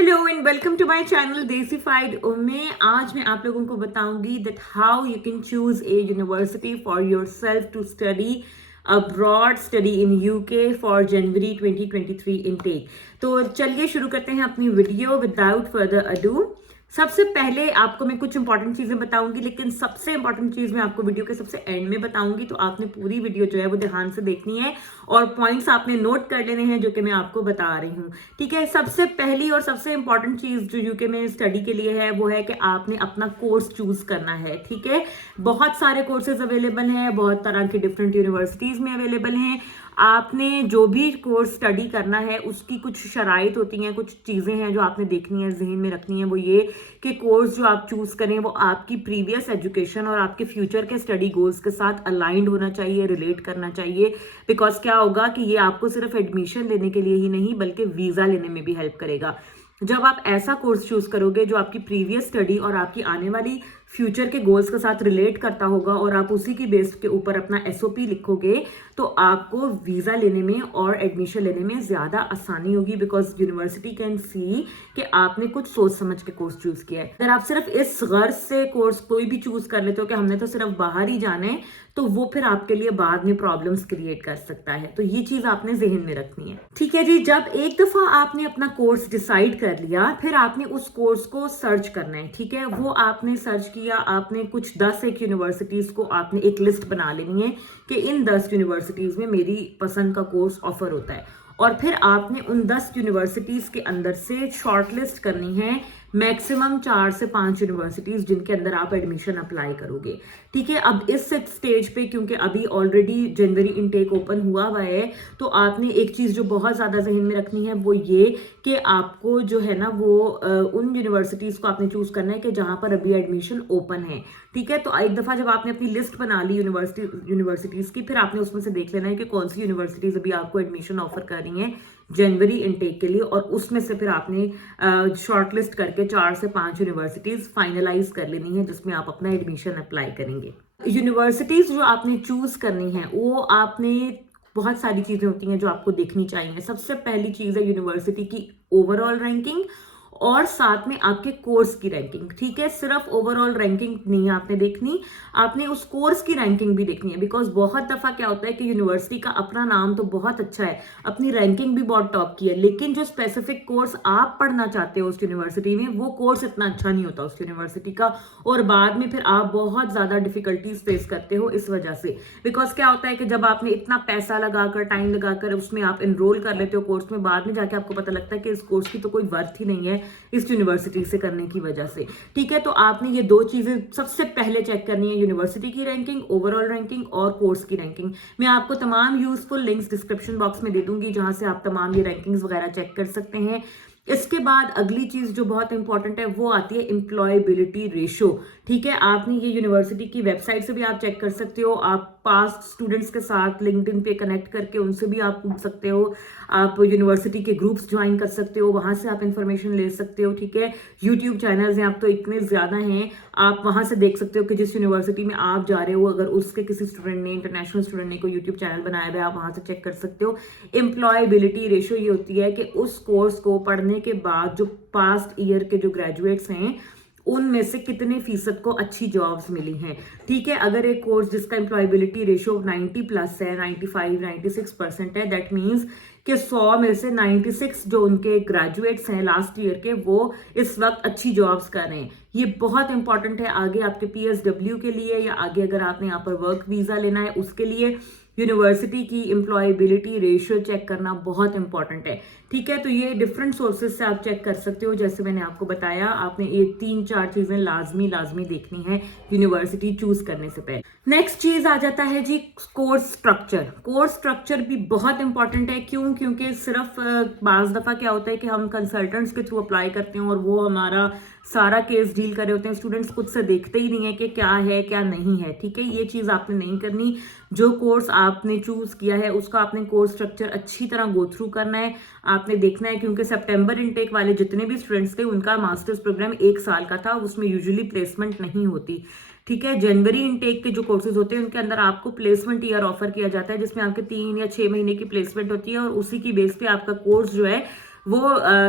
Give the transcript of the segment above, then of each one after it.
Hello and welcome to my channel Desified में आज मैं आप लोगों को बताऊंगी that how you can choose a university for yourself to study abroad study in UK for January 2023 intake. तो चलिए शुरू करते हैं अपनी वीडियो विदाउट फर्दर अडू। सबसे पहले आपको मैं कुछ इंपॉर्टेंट चीजें बताऊंगी, लेकिन सबसे इंपॉर्टेंट चीज मैं आपको वीडियो के सबसे एंड में बताऊंगी, तो आपने पूरी वीडियो जो है वो ध्यान से देखनी है और पॉइंट्स आपने नोट कर लेने हैं जो कि मैं आपको बता रही हूँ। ठीक है, सबसे पहली और सबसे इंपॉर्टेंट चीज जो यूके में स्टडी के लिए है वो है कि आपने अपना कोर्स चूज करना है। ठीक है, बहुत सारे कोर्सेज अवेलेबल हैं, बहुत तरह की डिफरेंट यूनिवर्सिटीज में अवेलेबल हैं। आपने जो भी कोर्स स्टडी करना है उसकी कुछ शराइत होती हैं, कुछ चीज़ें हैं जो आपने देखनी है, जहन में रखनी है। वो ये कि कोर्स जो आप चूज करें वो आपकी प्रीवियस एजुकेशन और आपके फ्यूचर के स्टडी गोल्स के साथ अलाइंड होना चाहिए, रिलेट करना चाहिए। बिकॉज क्या होगा कि ये आपको सिर्फ एडमिशन लेने के लिए ही नहीं बल्कि वीज़ा लेने में भी हेल्प करेगा। जब आप ऐसा कोर्स चूज करोगे जो आपकी प्रीवियस स्टडी और आपकी आने वाली फ्यूचर के गोल्स के साथ रिलेट करता होगा और आप उसी की बेस के ऊपर अपना एसओपी लिखोगे, तो आपको वीजा लेने में और एडमिशन लेने में ज्यादा आसानी होगी। बिकॉज यूनिवर्सिटी कैन सी कि आपने कुछ सोच समझ के कोर्स चूज किया है। अगर आप सिर्फ इस गर्ज से कोर्स कोई भी चूज कर लेते हो कि हमने तो सिर्फ बाहर ही जाना है, तो वो फिर आपके लिए बाद में प्रॉब्लम्स क्रिएट कर सकता है। तो ये चीज आपने जहन में रखनी है। ठीक है जी, जब एक दफा आपने अपना कोर्स डिसाइड कर लिया, फिर आपने उस कोर्स को सर्च करना है। ठीक है, वो आपने सर्च किया, आपने कुछ 10 एक यूनिवर्सिटीज को आपने एक लिस्ट बना लेनी है कि इन 10 यूनिवर्सिटीज में मेरी पसंद का कोर्स ऑफर होता है। और फिर आपने उन 10 यूनिवर्सिटीज के अंदर से शॉर्टलिस्ट करनी है मैक्सिमम 4 से 5 यूनिवर्सिटीज जिनके अंदर आप एडमिशन अप्लाई करोगे। ठीक है, अब इस स्टेज पे क्योंकि अभी ऑलरेडी जनवरी इनटेक ओपन हुआ है, तो आपने एक चीज जो बहुत ज्यादा जहन में रखनी है वो ये कि आपको जो है ना वो उन यूनिवर्सिटीज को आपने चूज करना है कि जहां पर अभी एडमिशन ओपन है। ठीक है, तो एक दफा जब आपने अपनी लिस्ट बना ली यूनिवर्सिटीज की, फिर आपने उसमें से देख लेना है कि कौन सी यूनिवर्सिटीज अभी आपको एडमिशन ऑफर कर रही हैं जनवरी इनटेक के लिए, और उसमें से फिर आपने शॉर्टलिस्ट करके 4 से 5 यूनिवर्सिटीज फाइनलाइज कर लेनी है जिसमें आप अपना एडमिशन अप्लाई करेंगे। यूनिवर्सिटीज जो आपने चूज करनी है वो आपने बहुत सारी चीजें होती हैं जो आपको देखनी चाहिए। सबसे पहली चीज है यूनिवर्सिटी की ओवरऑल रैंकिंग और साथ में आपके कोर्स की रैंकिंग। ठीक है, सिर्फ ओवरऑल रैंकिंग नहीं आपने देखनी, आपने उस कोर्स की रैंकिंग भी देखनी है। बिकॉज बहुत दफा क्या होता है कि यूनिवर्सिटी का अपना नाम तो बहुत अच्छा है, अपनी रैंकिंग भी बहुत टॉप की है, लेकिन जो स्पेसिफिक कोर्स आप पढ़ना चाहते हो उस यूनिवर्सिटी में वो कोर्स इतना अच्छा नहीं होता उस यूनिवर्सिटी का, और बाद में फिर आप बहुत ज्यादा डिफिकल्टीज फेस करते हो इस वजह से। बिकॉज क्या होता है कि जब आपने इतना पैसा लगाकर, टाइम लगाकर उसमें आप एनरोल कर लेते हो कोर्स में, बाद में जाके आपको पता लगता है कि इस कोर्स की तो कोई वर्थ ही नहीं है इस यूनिवर्सिटी से करने की वजह से। ठीक है, तो आपने ये दो चीजें सबसे पहले चेक करनी है, यूनिवर्सिटी की रैंकिंग, ओवरऑल रैंकिंग और कोर्स की रैंकिंग। मैं आपको तमाम यूजफुल लिंक्स डिस्क्रिप्शन बॉक्स में दे दूंगी जहां से आप तमाम ये रैंकिंग्स वगैरह चेक कर सकते हैं। इसके बाद अगली चीज जो बहुत इंपॉर्टेंट है वो आती है एम्प्लॉयबिलिटी रेशो। ठीक है, आपने ये यूनिवर्सिटी की वेबसाइट से भी आप चेक कर सकते हो, आप पास्ट स्टूडेंट्स के साथ लिंक्डइन पे कनेक्ट करके उनसे भी आप पूछ सकते हो, आप यूनिवर्सिटी के ग्रुप्स ज्वाइन कर सकते हो, वहां से आप इंफॉर्मेशन ले सकते हो। ठीक है, यूट्यूब चैनल्स हैं, आप तो इतने ज्यादा हैं, आप वहां से देख सकते हो कि जिस यूनिवर्सिटी में आप जा रहे हो अगर उसके किसी स्टूडेंट ने, इंटरनेशनल स्टूडेंट ने कोई यूट्यूब चैनल बनाया हुआ है, आप वहां से चेक कर सकते हो। एम्प्लॉयबिलिटी रेशो ये होती है कि उस कोर्स को पढ़ने के बाद जो पास्ट ईयर के जो ग्रेजुएट्स हैं उनमें से कितने फीसद को अच्छी जॉब्स मिली हैं। ठीक है, अगर एक कोर्स जिसका एम्प्लॉयबिलिटी रेशो 90 प्लस है, 95 96% है, दैट मीन्स कि 100 में से 96 जो उनके ग्रेजुएट्स हैं लास्ट ईयर के वो इस वक्त अच्छी जॉब्स कर रहे हैं। ये बहुत इंपॉर्टेंट है आगे आपके पीएसडब्ल्यू के लिए, या आगे अगर आपने यहाँ पर वर्क वीजा लेना है उसके लिए यूनिवर्सिटी की एम्प्लॉयबिलिटी रेशियो चेक करना बहुत इंपॉर्टेंट है। ठीक है, तो ये डिफरेंट सोर्सेज से आप चेक कर सकते हो। जैसे मैंने आपको बताया, आपने ये 3-4 चीजें लाजमी देखनी है यूनिवर्सिटी चूज करने से पहले। नेक्स्ट चीज आ जाता है जी कोर्स स्ट्रक्चर। कोर्स स्ट्रक्चर भी बहुत इंपॉर्टेंट है। क्यों? क्योंकि सिर्फ बाज दफा क्या होता है कि हम कंसल्टेंट्स के थ्रू अप्लाई करते हैं और वो हमारा सारा केस डील कर रहे होते हैं, स्टूडेंट्स खुद से देखते ही नहीं है कि क्या है क्या नहीं है। ठीक है, ये चीज आपने नहीं करनी। जो कोर्स आपने चूज किया है उसका आपने कोर्स स्ट्रक्चर अच्छी तरह गो थ्रू करना है, आपने देखना है। क्योंकि सितंबर इनटेक वाले जितने भी स्टूडेंट्स थे उनका मास्टर्स प्रोग्राम 1 साल का था, उसमें यूजुअली प्लेसमेंट नहीं होती। ठीक है, जनवरी इनटेक के जो कोर्सेज होते हैं उनके अंदर आपको प्लेसमेंट ईयर ऑफर किया जाता है जिसमें आपके 3 या 6 महीने की प्लेसमेंट होती है और उसी की बेस पे आपका कोर्स जो है वो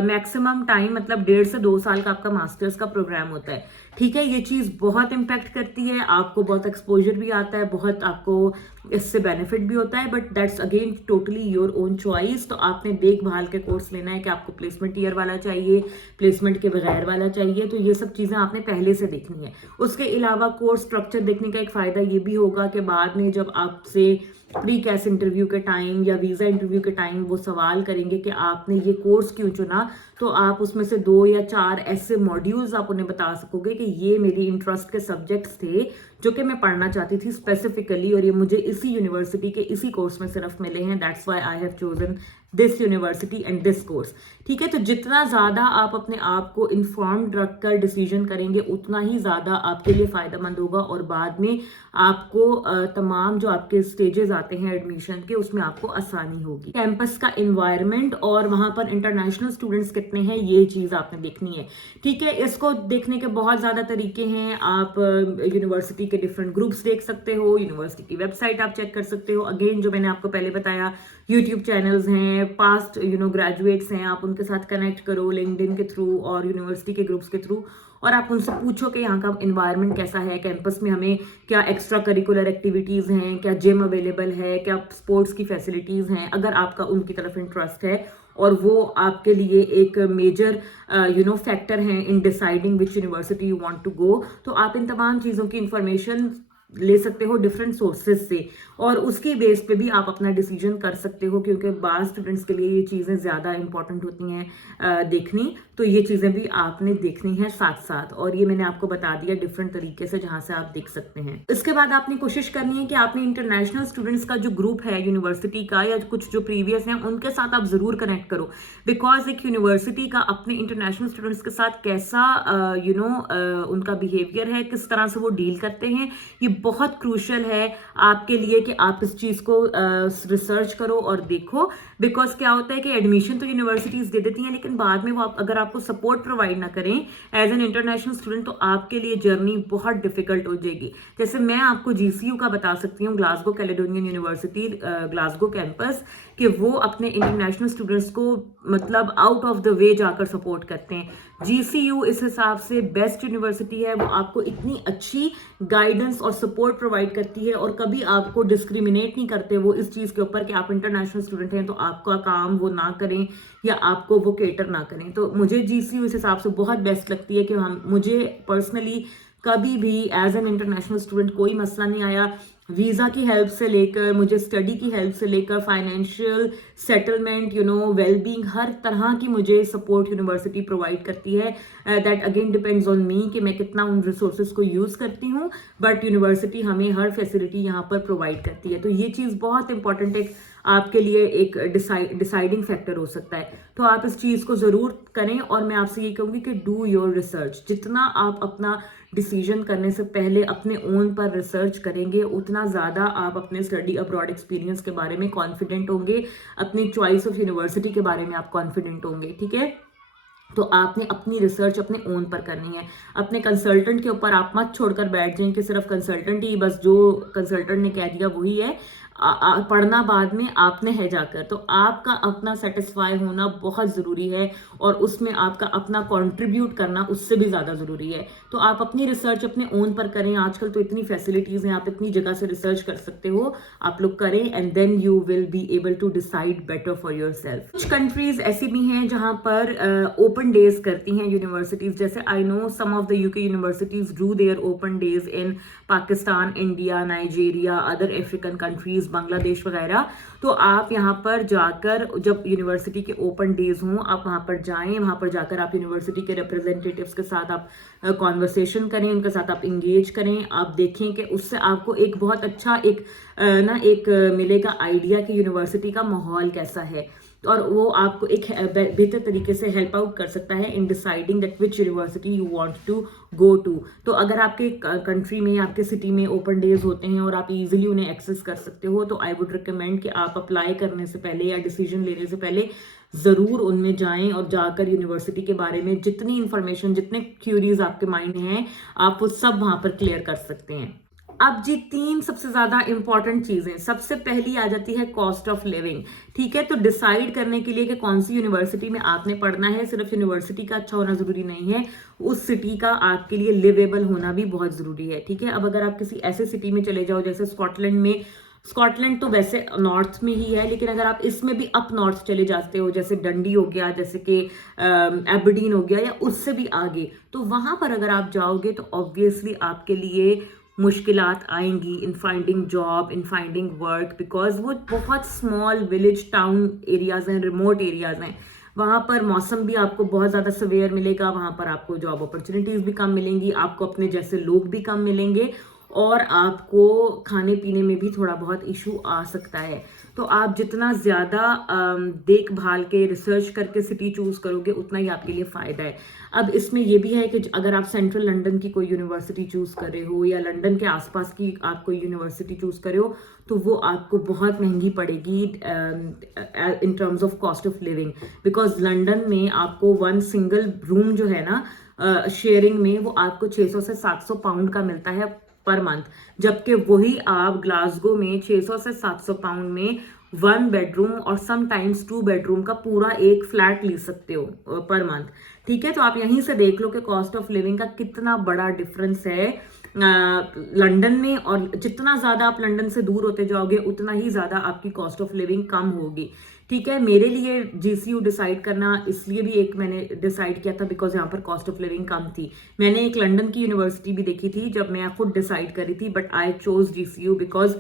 मैक्सिमम टाइम मतलब 1.5 से 2 साल का आपका मास्टर्स का प्रोग्राम होता है। ठीक है, ये चीज़ बहुत इम्पैक्ट करती है, आपको बहुत एक्सपोजर भी आता है, बहुत आपको इससे बेनिफिट भी होता है, but that's again totally your own choice. तो आपने देखभाल के कोर्स लेना है कि आपको प्लेसमेंट ईयर वाला चाहिए, प्लेसमेंट के बगैर वाला चाहिए, तो ये सब चीज़ें आपने पहले से देखनी है। उसके अलावा कोर्स स्ट्रक्चर देखने का एक फ़ायदा ये भी होगा कि बाद में जब आपसे प्री कैस इंटरव्यू के टाइम या वीज़ा इंटरव्यू के टाइम वो सवाल करेंगे कि आपने ये कोर्स क्यों चुना, तो आप उसमें से 2 या 4 ऐसे मॉड्यूल्स आप उन्हें बता सकोगे कि ये मेरी इंटरेस्ट के सब्जेक्ट्स थे जो कि मैं पढ़ना चाहती थी स्पेसिफिकली, और ये मुझे इसी यूनिवर्सिटी के इसी कोर्स में सिर्फ मिले हैं, that's why I have chosen this university and this course. ठीक है, तो जितना ज़्यादा आप अपने आप को इन्फॉर्म्ड रखकर डिसीजन करेंगे उतना ही ज़्यादा आपके लिए फ़ायदेमंद होगा, और बाद में आपको तमाम जो आपके स्टेजेस आते हैं एडमिशन के उसमें आपको आसानी होगी। कैंपस का इन्वायरमेंट और वहाँ पर इंटरनेशनल स्टूडेंट्स कितने हैं ये चीज़ आपने देखनी है। ठीक है, इसको देखने के बहुत ज़्यादा तरीके हैं। आप यूनिवर्सिटी के डिफरेंट ग्रुप्स देख सकते हो, यूनिवर्सिटी की वेबसाइट आप चेक कर सकते हो, अगेन जो मैंने आपको पहले बताया यूट्यूब चैनल्स हैं, पास्ट ग्रेजुएट्स हैं, आप उनके साथ कनेक्ट करो लिंक्डइन के थ्रू और यूनिवर्सिटी के ग्रुप्स के थ्रू, और आप उनसे पूछो कि यहाँ का इन्वायरमेंट कैसा है, कैंपस में हमें क्या एक्स्ट्रा करिकुलर एक्टिविटीज़ हैं, क्या जिम अवेलेबल है, क्या स्पोर्ट्स की फैसिलिटीज़ हैं। अगर आपका उनकी तरफ इंटरेस्ट है और वो आपके लिए एक मेजर फैक्टर है in deciding which university you want to go, तो आप इन तमाम चीज़ों की इंफॉर्मेशन ले सकते हो डिफरेंट सोर्सेज से, और उसकी बेस पे भी आप अपना डिसीजन कर सकते हो, क्योंकि बाज़ स्टूडेंट्स के लिए ये चीज़ें ज़्यादा इंपॉर्टेंट होती हैं देखनी, तो ये चीज़ें भी आपने देखनी है साथ साथ, और ये मैंने आपको बता दिया डिफरेंट तरीके से जहाँ से आप देख सकते हैं। इसके बाद आपने कोशिश करनी है कि आपने इंटरनेशनल स्टूडेंट्स का जो ग्रुप है यूनिवर्सिटी का या कुछ जो प्रीवियस हैं उनके साथ आप ज़रूर कनेक्ट करो, बिकॉज एक यूनिवर्सिटी का अपने इंटरनेशनल स्टूडेंट्स के साथ कैसा उनका बिहेवियर है, किस तरह से वो डील करते हैं, ये बहुत क्रूशियल है आपके लिए कि आप इस चीज़ को रिसर्च करो और देखो। बिकॉज क्या होता है कि एडमिशन तो यूनिवर्सिटीज़ दे देती हैं, लेकिन बाद में वो अगर आपको सपोर्ट प्रोवाइड ना करें एज एन इंटरनेशनल स्टूडेंट, तो आपके लिए जर्नी बहुत डिफिकल्ट हो जाएगी। जैसे मैं आपको GCU का बता सकती हूँ, Glasgow Caledonian university Glasgow campus, कि वो अपने इंटरनेशनल स्टूडेंट्स को मतलब आउट ऑफ द वे जाकर सपोर्ट करते हैं। GCU इस हिसाब से बेस्ट यूनिवर्सिटी है, वो आपको इतनी अच्छी गाइडेंस और सपोर्ट प्रोवाइड करती है, और कभी आपको डिस्क्रिमिनेट नहीं करते वो इस चीज़ के ऊपर कि आप इंटरनेशनल स्टूडेंट हैं तो आपका काम वो ना करें या आपको वो केटर ना करें। तो मुझे GCU इस हिसाब से बहुत बेस्ट लगती है कि मुझे पर्सनली कभी भी एज एन इंटरनेशनल स्टूडेंट कोई मसला नहीं आया। वीज़ा की हेल्प से लेकर मुझे स्टडी की हेल्प से लेकर फाइनेंशियल सेटलमेंट वेलबींग, हर तरह की मुझे सपोर्ट यूनिवर्सिटी प्रोवाइड करती है। That again depends on me कि मैं कितना उन रिसोर्सेज को यूज़ करती हूँ, बट यूनिवर्सिटी हमें हर फैसिलिटी यहाँ पर प्रोवाइड करती है। तो ये चीज़ बहुत इंपॉर्टेंट है, आपके लिए एक डिसाइडिंग फैक्टर हो सकता है। तो आप इस चीज़ को ज़रूर करें, और मैं आपसे ये कहूँगी कि डू योर रिसर्च। जितना आप अपना डिसीजन करने से पहले अपने ओन पर रिसर्च करेंगे उतना ज़्यादा आप अपने स्टडी अब्रॉड एक्सपीरियंस के बारे में कॉन्फिडेंट होंगे, अपनी चॉइस ऑफ यूनिवर्सिटी के बारे में आप कॉन्फिडेंट होंगे। ठीक है, तो आपने अपनी रिसर्च अपने ओन पर करनी है। अपने कंसल्टेंट के ऊपर आप मत छोड़कर बैठ जाएं कि सिर्फ कंसल्टेंट ही बस जो कंसल्टेंट ने कह दिया वही है। पढ़ना बाद में आपने है जाकर, तो आपका अपना सेटिस्फाई होना बहुत ज़रूरी है, और उसमें आपका अपना कंट्रीब्यूट करना उससे भी ज़्यादा ज़रूरी है। तो आप अपनी रिसर्च अपने ओन पर करें। आजकल तो इतनी फैसिलिटीज़ हैं, आप इतनी जगह से रिसर्च कर सकते हो, आप लोग करें, and then you will be able to decide better for yourself. कुछ कंट्रीज ऐसी भी हैं जहाँ पर ओपन डेज करती हैं यूनिवर्सिटीज़, जैसे I know some of the UK universities do their open days in Pakistan, India, Nigeria, other African countries, Bangladesh वगैरह। तो आप यहाँ पर जाकर जब यूनिवर्सिटी के ओपन डेज हों आप वहाँ पर जाएं, वहाँ पर जाकर आप यूनिवर्सिटी के रिप्रेजेंटेटिव्स के साथ आप कॉन्वर्सेशन करें, उनके साथ आप इंगेज करें। आप देखें कि उससे आपको एक बहुत अच्छा एक मिलेगा आइडिया कि यूनिवर्सिटी का माहौल कैसा है, और वो आपको एक बेहतर तरीके से हेल्प आउट कर सकता है in deciding that which university you want to go to. तो अगर आपके कंट्री में, आपके सिटी में ओपन डेज होते हैं और आप इजीली उन्हें एक्सेस कर सकते हो, तो आई वुड रिकमेंड कि आप अप्लाई करने से पहले या डिसीजन लेने से पहले ज़रूर उनमें जाएं, और जाकर यूनिवर्सिटी के बारे में जितनी इंफॉर्मेशन, जितने क्यूरीज आपके माइंड में हैं, आप वो सब वहाँ पर क्लियर कर सकते हैं। अब जी 3 सबसे ज्यादा इंपॉर्टेंट चीजें, सबसे पहली आ जाती है कॉस्ट ऑफ लिविंग। ठीक है, तो डिसाइड करने के लिए कि कौन सी यूनिवर्सिटी में आपने पढ़ना है, सिर्फ यूनिवर्सिटी का अच्छा होना जरूरी नहीं है, उस सिटी का आपके लिए लिवेबल होना भी बहुत जरूरी है। ठीक है, अब अगर आप किसी ऐसे सिटी में चले जाओ जैसे स्कॉटलैंड में, स्कॉटलैंड तो वैसे नॉर्थ में ही है, लेकिन अगर आप इसमें भी अप नॉर्थ चले जाते हो, जैसे डंडी हो गया, जैसे कि एबरडीन हो गया, या उससे भी आगे, तो वहां पर अगर आप जाओगे तो ऑब्वियसली आपके लिए मुश्किलात आएंगी in finding job, in finding work, because वो बहुत स्मॉल विलेज टाउन एरियाज हैं, रिमोट एरियाज हैं। वहां पर मौसम भी आपको बहुत ज़्यादा सवेयर मिलेगा, वहां पर आपको जॉब अपॉर्चुनिटीज़ भी कम मिलेंगी, आपको अपने जैसे लोग भी कम मिलेंगे, और आपको खाने पीने में भी थोड़ा बहुत इशू आ सकता है। तो आप जितना ज़्यादा देखभाल के रिसर्च करके सिटी चूज़ करोगे उतना ही आपके लिए फ़ायदा है। अब इसमें यह भी है कि अगर आप सेंट्रल लंदन की कोई यूनिवर्सिटी चूज़ कर रहे हो, या लंदन के आसपास की आप कोई यूनिवर्सिटी चूज़ कर रहे हो, तो वो आपको बहुत महंगी पड़ेगी in terms of cost of living, because London में आपको वन सिंगल रूम जो है ना शेयरिंग में, वो आपको 600 से 700 पाउंड का मिलता है पर मंथ, जबकि वही आप ग्लासगो में 600 से 700 पाउंड में 1 बेडरूम और समटाइम्स 2 बेडरूम का पूरा एक फ्लैट ले सकते हो पर मंथ। ठीक है, तो आप यहीं से देख लो कि कॉस्ट ऑफ लिविंग का कितना बड़ा डिफरेंस है लंदन में, और जितना ज्यादा आप लंदन से दूर होते जाओगे उतना ही ज्यादा आपकी कॉस्ट ऑफ लिविंग कम होगी। ठीक है, मेरे लिए जीसीयू डिसाइड करना इसलिए भी एक मैंने डिसाइड किया था बिकॉज यहाँ पर कॉस्ट ऑफ लिविंग कम थी। मैंने एक लंदन की यूनिवर्सिटी भी देखी थी जब मैं खुद डिसाइड करी थी, but I chose GCU because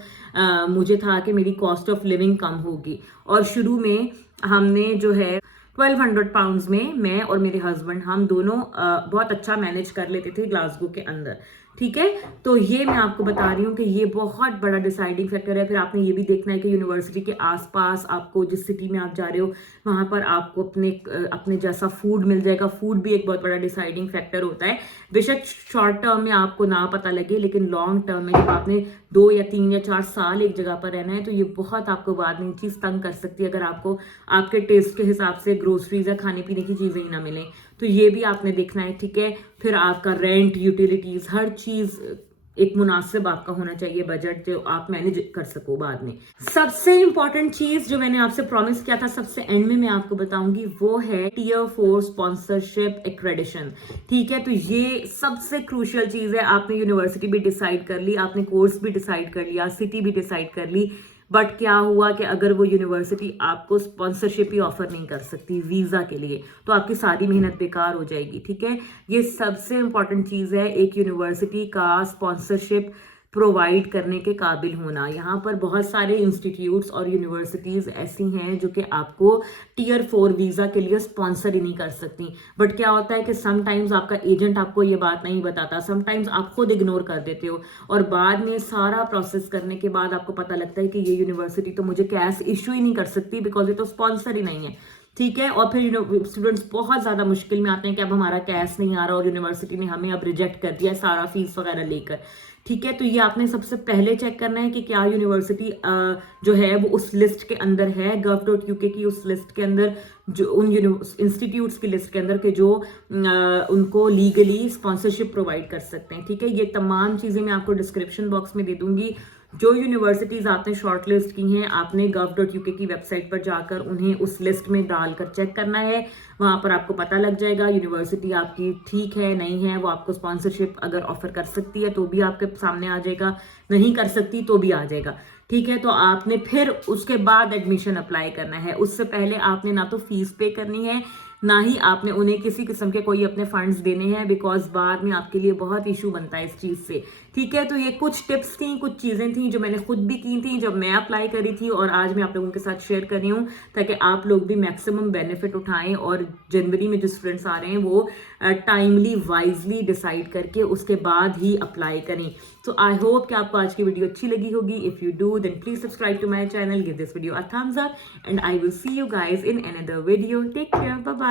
मुझे था कि मेरी कॉस्ट ऑफ लिविंग कम होगी। और शुरू में हमने जो है 1200 पाउंड्स में मैं और मेरे हस्बैंड, हम दोनों बहुत अच्छा मैनेज कर लेते थे ग्लासगो के अंदर। ठीक है, तो ये मैं आपको बता रही हूँ कि ये बहुत बड़ा डिसाइडिंग फैक्टर है। फिर आपने ये भी देखना है कि यूनिवर्सिटी के आसपास आपको जिस सिटी में आप जा रहे हो वहां पर आपको अपने जैसा फूड मिल जाएगा। फूड भी एक बहुत बड़ा डिसाइडिंग फैक्टर होता है। बेशक शॉर्ट टर्म में आपको ना पता लगे, लेकिन लॉन्ग टर्म में जब आपने 2 या 3 या 4 साल एक जगह पर रहना है, तो ये बहुत आपको बाद में चीज तंग कर सकती है अगर आपको आपके टेस्ट के हिसाब से ग्रोसरीज या खाने पीने की चीजें ही ना मिले। तो ये भी आपने देखना है। ठीक है, फिर आपका रेंट, यूटिलिटीज, हर चीज एक मुनासिब आपका होना चाहिए बजट, जो आप मैनेज कर सको बाद में। सबसे इंपॉर्टेंट चीज जो मैंने आपसे प्रॉमिस किया था सबसे एंड में मैं आपको बताऊंगी, वो है टियर 4 स्पॉन्सरशिप एक्रेडिशन। ठीक है, तो ये सबसे क्रूशियल चीज है। आपने यूनिवर्सिटी भी डिसाइड कर ली, आपने कोर्स भी डिसाइड कर लिया, सिटी भी डिसाइड कर ली, बट क्या हुआ कि अगर वो यूनिवर्सिटी आपको स्पॉन्सरशिप ही ऑफर नहीं कर सकती वीजा के लिए, तो आपकी सारी मेहनत बेकार हो जाएगी। ठीक है, ये सबसे इंपॉर्टेंट चीज है, एक यूनिवर्सिटी का स्पॉन्सरशिप प्रोवाइड करने के काबिल होना। यहाँ पर बहुत सारे इंस्टीट्यूट्स और यूनिवर्सिटीज ऐसी हैं जो कि आपको टियर 4 वीजा के लिए स्पॉन्सर ही नहीं कर सकती। बट क्या होता है कि समटाइम्स आपका एजेंट आपको ये बात नहीं बताता, समटाइम्स आप खुद इग्नोर कर देते हो, और बाद में सारा प्रोसेस करने के बाद आपको पता लगता है कि ये यूनिवर्सिटी तो मुझे कैश इशू ही नहीं कर सकती बिकॉज ये तो स्पॉन्सर ही नहीं है। ठीक है, और फिर स्टूडेंट्स बहुत ज्यादा मुश्किल में आते हैं कि अब हमारा कैश नहीं आ रहा और यूनिवर्सिटी ने हमें अब रिजेक्ट कर दिया सारा फीस वगैरह लेकर। ठीक है, तो ये आपने सबसे पहले चेक करना है कि क्या यूनिवर्सिटी जो है वो उस लिस्ट के अंदर है, gov.uk की उस लिस्ट के अंदर, जो उन इंस्टीट्यूट्स की लिस्ट के अंदर के जो उनको लीगली स्पॉन्सरशिप प्रोवाइड कर सकते हैं। ठीक है, ये तमाम चीजें मैं आपको डिस्क्रिप्शन बॉक्स में दे दूंगी। जो यूनिवर्सिटीज आपने शॉर्ट लिस्ट की हैं, आपने gov.uk की वेबसाइट पर जाकर उन्हें उस लिस्ट में डालकर चेक करना है। वहां पर आपको पता लग जाएगा यूनिवर्सिटी आपकी ठीक है नहीं है, वो आपको स्पॉन्सरशिप अगर ऑफर कर सकती है तो भी आपके सामने आ जाएगा, नहीं कर सकती तो भी आ जाएगा। ठीक है, तो आपने फिर उसके बाद एडमिशन अप्लाई करना है। उससे पहले आपने ना तो फीस पे करनी है, ना ही आपने उन्हें किसी किस्म के कोई अपने फंड्स देने हैं, बिकॉज बाद में आपके लिए बहुत इशू बनता है इस चीज से। ठीक है, तो ये कुछ टिप्स थी, कुछ चीजें थी जो मैंने खुद भी की थी जब मैं अप्लाई करी थी, और आज मैं आप लोगों के साथ शेयर कर रही हूँ ताकि आप लोग भी मैक्सिमम बेनिफिट उठाएं, और जनवरी में जो स्टूडेंट्स आ रहे हैं वो टाइमली वाइजली डिसाइड करके उसके बाद ही अप्लाई करें। तो आई होप कि आपको आज की वीडियो अच्छी लगी होगी। If you do then please subscribe to my channel, give this video a thumbs up, and I will see you guys in another video. Take care, bye bye.